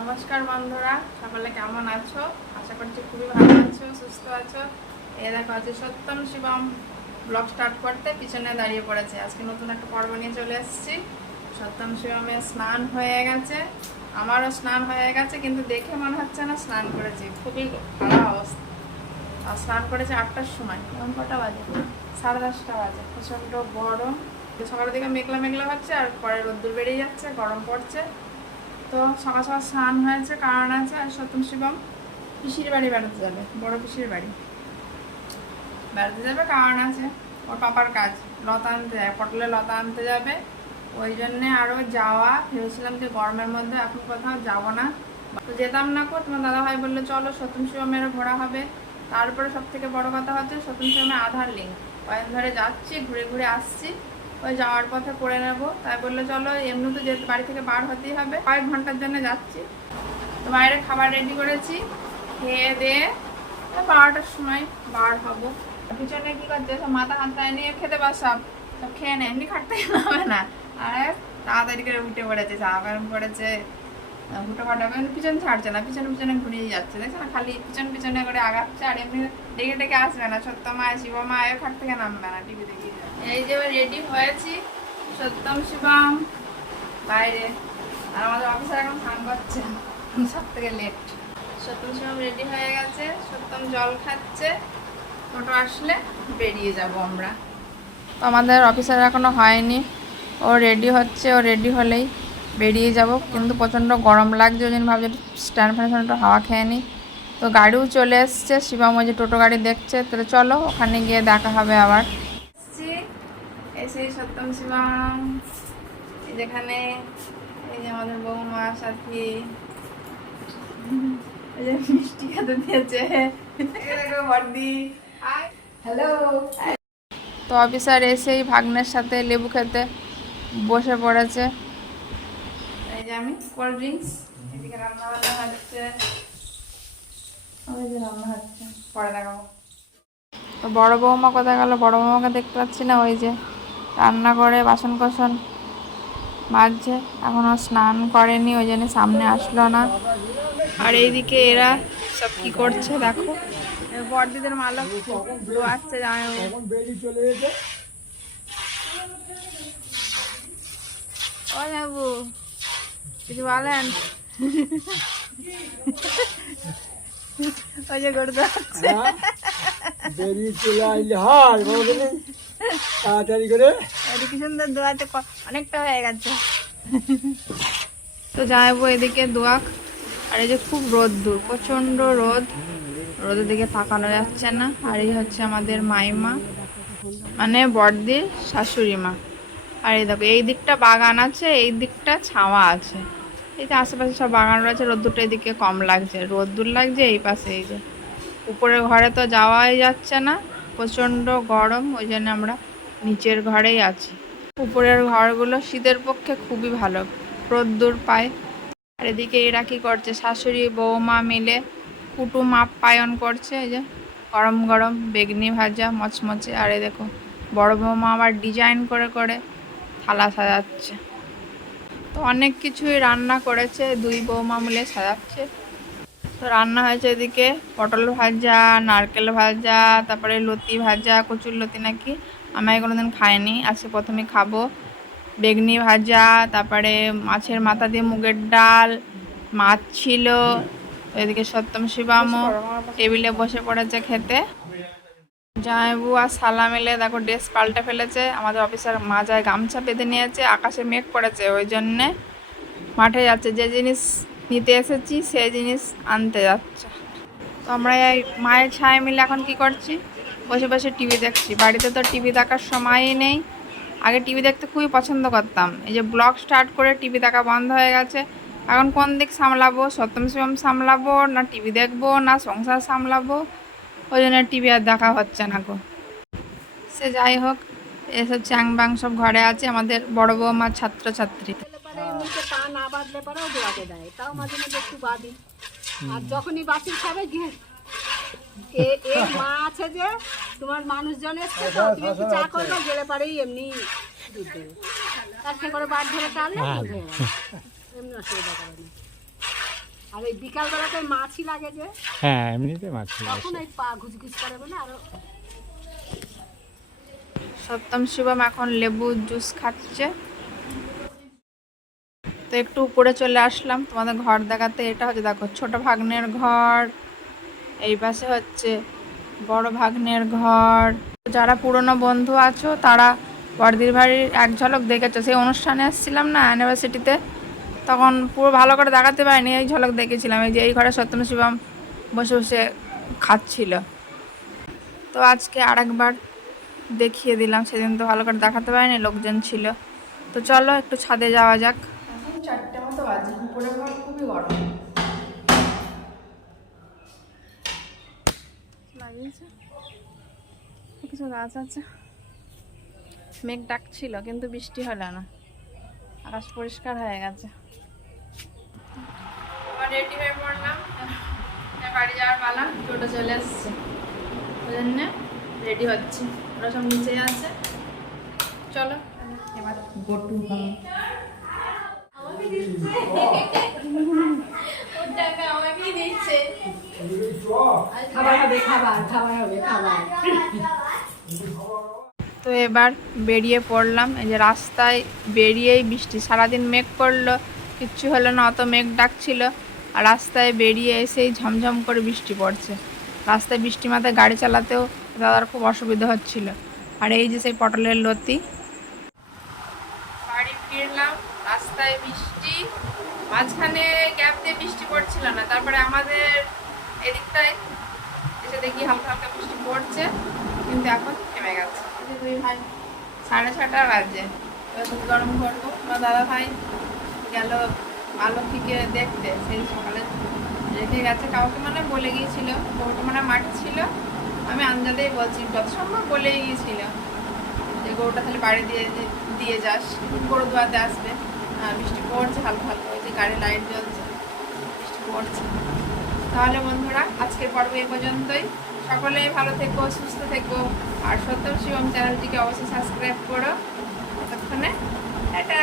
নমস্কার বন্ধুরা সকলে কেমন আছো? আশা করছি খুবই ভালো আছো সুস্থ আছো। এ দেখো আজকে সত্যম শিবম ব্লগ স্টার্ট করতে পিছনে দাঁড়িয়ে পড়েছে। আজকে নতুন একটা পর্ব নিয়ে চলে এসেছি। সত্যম শিবমের স্নান হয়ে গেছে। আমারও স্নান হয়ে গেছে কিন্তু দেখে মনে হচ্ছে না স্নান করেছি। খুবই খারাপ অবস্থা। আর স্নান করেছে আটটার সময়। এখন কটা বাজে? সাড়ে দশটা বাজে। প্রচণ্ড গরম। সকালের দিকে মেঘলা মেঘলা হচ্ছে আর পরে রোদ্দুর বেরিয়ে যাচ্ছে গরম পড়ছে। তো সকাল সকাল স্নান হয়েছে, কারণ আছে, আর সত্যম শিবম পিসির বাড়ি বেড়াতে যাবে, বড় পিসির বাড়ি। বেড়াতে যাবে, কারণ আছে, ওর পাপার কাজ, লতা আনতে যায় পটলে লতা আনতে যাবে। ওই জন্যে আরও যাওয়া, ভেবেছিলাম যে গরমের মধ্যে এখন কোথাও যাব না। তো যেতাম না কো, তোমার দাদা ভাই বলল, চলো সত্যম শিবমেরও ঘোরা হবে। তারপরে সব থেকে বড় কথা হচ্ছে সত্যম শিবমের আধার লিঙ্ক কয়েক ধরে যাচ্ছি, ঘুরে ঘুরে আসছি। ওই যাওয়ার পথে করে নেব। তাই বলল, চলো, এমনি তো যেতে, বাড়ি থেকে বার হতেই হবে। কয়েক ঘণ্টার জন্য যাচ্ছি। তো বাইরে খাবার রেডি করেছি। খেয়ে দিয়ে বারোটার সময় বার হব। পিছনে কি করছে? সব মাথা হাতায় নিয়ে খেতে পার সব। সব খেয়ে নেয় এমনি খাটতে হবে না। আর, তাড়াতাড়ি করে উঠে পড়েছে, চা গরম করেছে। হুটো করে পিছন ছাড়ছে না, পিছনে পিছনে ঘুরিয়ে যাচ্ছে। দেখছে না, খালি পিছন পিছনে করে আগাচ্ছে, আর এমনি ডেকে ডেকে আসবে না। সত্য মায় শিব মায়ের খাট থেকে নামবে না টিভি দেখে। এই যে রেডি হয়েছি। সত্যম শিবম বাইরে। আর আমাদের অফিসার এখন স্নান করছে। সব থেকে লেট সত্যম শিবম রেডি হয়ে গেছে। সত্যম জল খাচ্ছে। টোটো আসলে বেরিয়ে যাব আমরা। তো আমাদের অফিসার এখনও হয়নি। ও রেডি হচ্ছে। ও রেডি হলেই বেরিয়ে যাব। কিন্তু প্রচণ্ড গরম লাগছে। ওই জন্য ভাবছি স্ট্যান্ড ফ্যান হাওয়া খেয়ে নিই। তো গাড়িও চলে এসছে শিবম ওই যে টোটো গাড়ি দেখছে, তাহলে চলো, ওখানে গিয়ে দেখা হবে আবার। এসে সত্যম শিবম যেখানে এই যে আমাদের বৌমা, সাথী, এই যে মিষ্টি খেতে দিয়েছে, বর্দি। হ্যালো তো অফিসার এসেই ভাগ্নের সাথে লেবু খেতে বসে পড়েছে। এই যে আমি কোল্ড ড্রিঙ্কস এদিকে রান্না বান্না হচ্ছে। ওই যে রান্না হচ্ছে পরে দেখাবো তো বড় বৌমা কোথায় গেল? বড় বৌমাকে দেখতে পাচ্ছি না ওই যে রান্না করে বাসন কোসন মাজছে এখনও স্নান করেনি ওই জন্য সামনে আসলো না। আর এইদিকে এরা সব কি করছে দেখো। বড়দিদের মালা আসছে ও বাবু কিছু বলেন? ওই যে করতে হচ্ছে বেরিয়ে চলে আইলে হয় বলবেন তাড়াতাড়ি করে এদিকে কি সুন্দর দোয়াতে অনেকটা হয়ে গেছে তো যাইবো এদিকে দোয়াক আর এই যে খুব রোদ দূর প্রচণ্ড রোদ রোদের দিকে তাকানো যাচ্ছে না আর এই হচ্ছে আমাদের মাইমা মানে বড়দির শাশুড়ি মা আর এই দেখো এই দিকটা বাগান আছে এই দিকটা ছাওয়া আছে এই যে আশেপাশে সব বাগান রয়েছে, রোদ্দুরটা এদিকে কম লাগছে। রোদ্দুর লাগছে এই পাশে, এই যে। উপরের ঘরে তো যাওয়াই যাচ্ছে না, প্রচণ্ড গরম, ওই জন্য আমরা নিচের ঘরেই আছি। উপরের ঘরগুলো শীতের পক্ষে খুবই ভালো, রোদ্দুর পায়। আর এদিকে এরা কি করছে, শাশুড়ি বৌমা মিলে কুটুম আপ্যায়ন করছে, এই যে। গরম গরম বেগনি ভাজা, মচমচে, আর দেখো, বড় বৌমা আবার ডিজাইন করে করে থালা সাজাচ্ছে। তো অনেক কিছুই রান্না করেছে দুই বৌমা মিলে সাজাচ্ছে। তো রান্না হয়েছে এদিকে পটল ভাজা নারকেল ভাজা তারপরে লতি ভাজা কচুর লতি নাকি। আমি কোনোদিন খাইনি আজকে প্রথমে খাব। বেগনি ভাজা তারপরে মাছের মাথা দিয়ে মুগের ডাল মাছ ছিল এদিকে সত্যম শিবামও টেবিলে বসে পড়েছে খেতে। জামাইবু আর সালা মিলে দেখো ড্রেস পাল্টে ফেলেছে, আমাদের অফিসার মাজায় গামছা বেঁধে নিয়েছে, আকাশে মেঘ পড়েছে ওই জন্যে মাঠে যাচ্ছে। যে জিনিস নিতে এসেছি, সেই জিনিস আনতে যাচ্ছে। তো আমরা এই মায়ের ছায়া মিলে এখন কি করছি? বসে বসে টিভি দেখছি। বাড়িতে তো টিভি দেখার সময়ই নেই। আগে টিভি দেখতে খুবই পছন্দ করতাম। এই যে ব্লগ স্টার্ট করে টিভি দেখা বন্ধ হয়ে গেছে। এখন কোন দিক সামলাবো? সপ্তম শিবম সামলাবো না টিভি দেখব না সংসার সামলাবো? ওই জন্য টিভি আর দেখা হচ্ছে না গো। সে যাই হোক এসব চ্যাং ব্যাং সব ঘরে আছে আমাদের বড় বৌমার ছাত্রছাত্রী। পা না বাঁধলে পরেও দোয়াতে দেয় তাও মাঝে মাঝে একটু বাঁধি আর যখনই খাবে গিয়ে মা আছে যে তোমার মানুষজন এসছে তো তুমি একটু চা করবে গেলে পরেই এমনি দুধ দেবে। তার সে করে বাদ ধরে টানলে দুধ গেল। এমনি অসুবিধা করে না। আর এই বিকাল বেলাতে মাছি লাগে যে? হ্যাঁ এমনিতে মাছ তখন এই পা ঘুচঘুচ করে বলে আরও। সপ্তম শিবম এখন লেবু জুস খাচ্ছে। তো একটু উপরে চলে আসলাম। তোমাদের ঘর দেখাতে এটা হচ্ছে দেখো ছোট ভাগ্নের ঘর। এই পাশে হচ্ছে বড় ভাগ্নের ঘর। যারা পুরনো বন্ধু আছো তারা বড়দির বাড়ির এক ঝলক দেখেছ। সেই অনুষ্ঠানে এসেছিলাম না অ্যানিভার্সিটিতে তখন পুরো ভালো করে দেখাতে পারিনি এই ঝলক দেখেছিলাম এই যে এই ঘরে সত্যম শিবম বসে বসে খাচ্ছিল। তো আজকে আর একবার দেখিয়ে দিলাম সেদিন তো ভালো করে দেখাতে পারিনি লোকজন ছিল। তো চলো একটু ছাদে যাওয়া যাক। এখন চারটে মতো বাজে উপরে ঘর খুবই গরম। লাগিয়েছে? কিছু গাছ আছে? মেঘ ডাকছিল কিন্তু বৃষ্টি হলো না। আকাশ পরিষ্কার হয়ে গেছে। আবার রেডি হয়ে পড়লাম। বাড়ি যাওয়ার পালা টোটো চলে এসছে ওই জন্য রেডি হচ্ছে। ওরা সব নিচে আছে। চলো এবার গো টু হোম আমাকেই দিচ্ছে। খাবার হবে খাবার খাবার হবে খাবার। তো এবার বেরিয়ে পড়লাম। এই যে রাস্তায় বেরিয়েই বৃষ্টি, সারাদিন মেঘ করল, কিচ্ছু হলো না, অত মেঘ ডাকছিল। আর রাস্তায় বেরিয়ে এসেই ঝমঝম করে বৃষ্টি পড়ছে। রাস্তায় বৃষ্টি মাথায় গাড়ি চালাতেও দাদার খুব অসুবিধা হচ্ছিল। আর এই যে সেই পটলের লতি। বাড়ি ফিরলাম, রাস্তায় বৃষ্টি, মাঝখানে গ্যাপ দিয়ে বৃষ্টি পড়ছিল না, তারপরে আমাদের এদিকটায় এসে দেখি হালকা হালকা বৃষ্টি পড়ছে, কিন্তু এখন থেমে গেছে। ভাই, সাড়ে ছটা বাজে। এবার দুধ গরম করব আমার দাদা ভাই গেল আলক্ষীকে দেখতে। সেই সকালে রেখে গেছে। কাউকে মানে বলে গিয়েছিল। ওটা মানে মাঠ ছিল আমি আন্দাজেই বলছি যত সম্ভব বলেই গিয়েছিল যে গরুটা তাহলে বাড়ি দিয়ে দিয়ে যাস। গরু ধোয়াতে আসবে। বৃষ্টি পড়ছে, হালকা হালকা ওই যে গাড়ি লাইট জ্বলছে, বৃষ্টি পড়ছে। তাহলে বন্ধুরা, আজকের পর্ব এই পর্যন্তই। সকলেই ভালো থেকো সুস্থ থেকো। আর সত্যম শিবম চ্যানেলটিকে অবশ্যই সাবস্ক্রাইব করো। ততক্ষণে টাটা!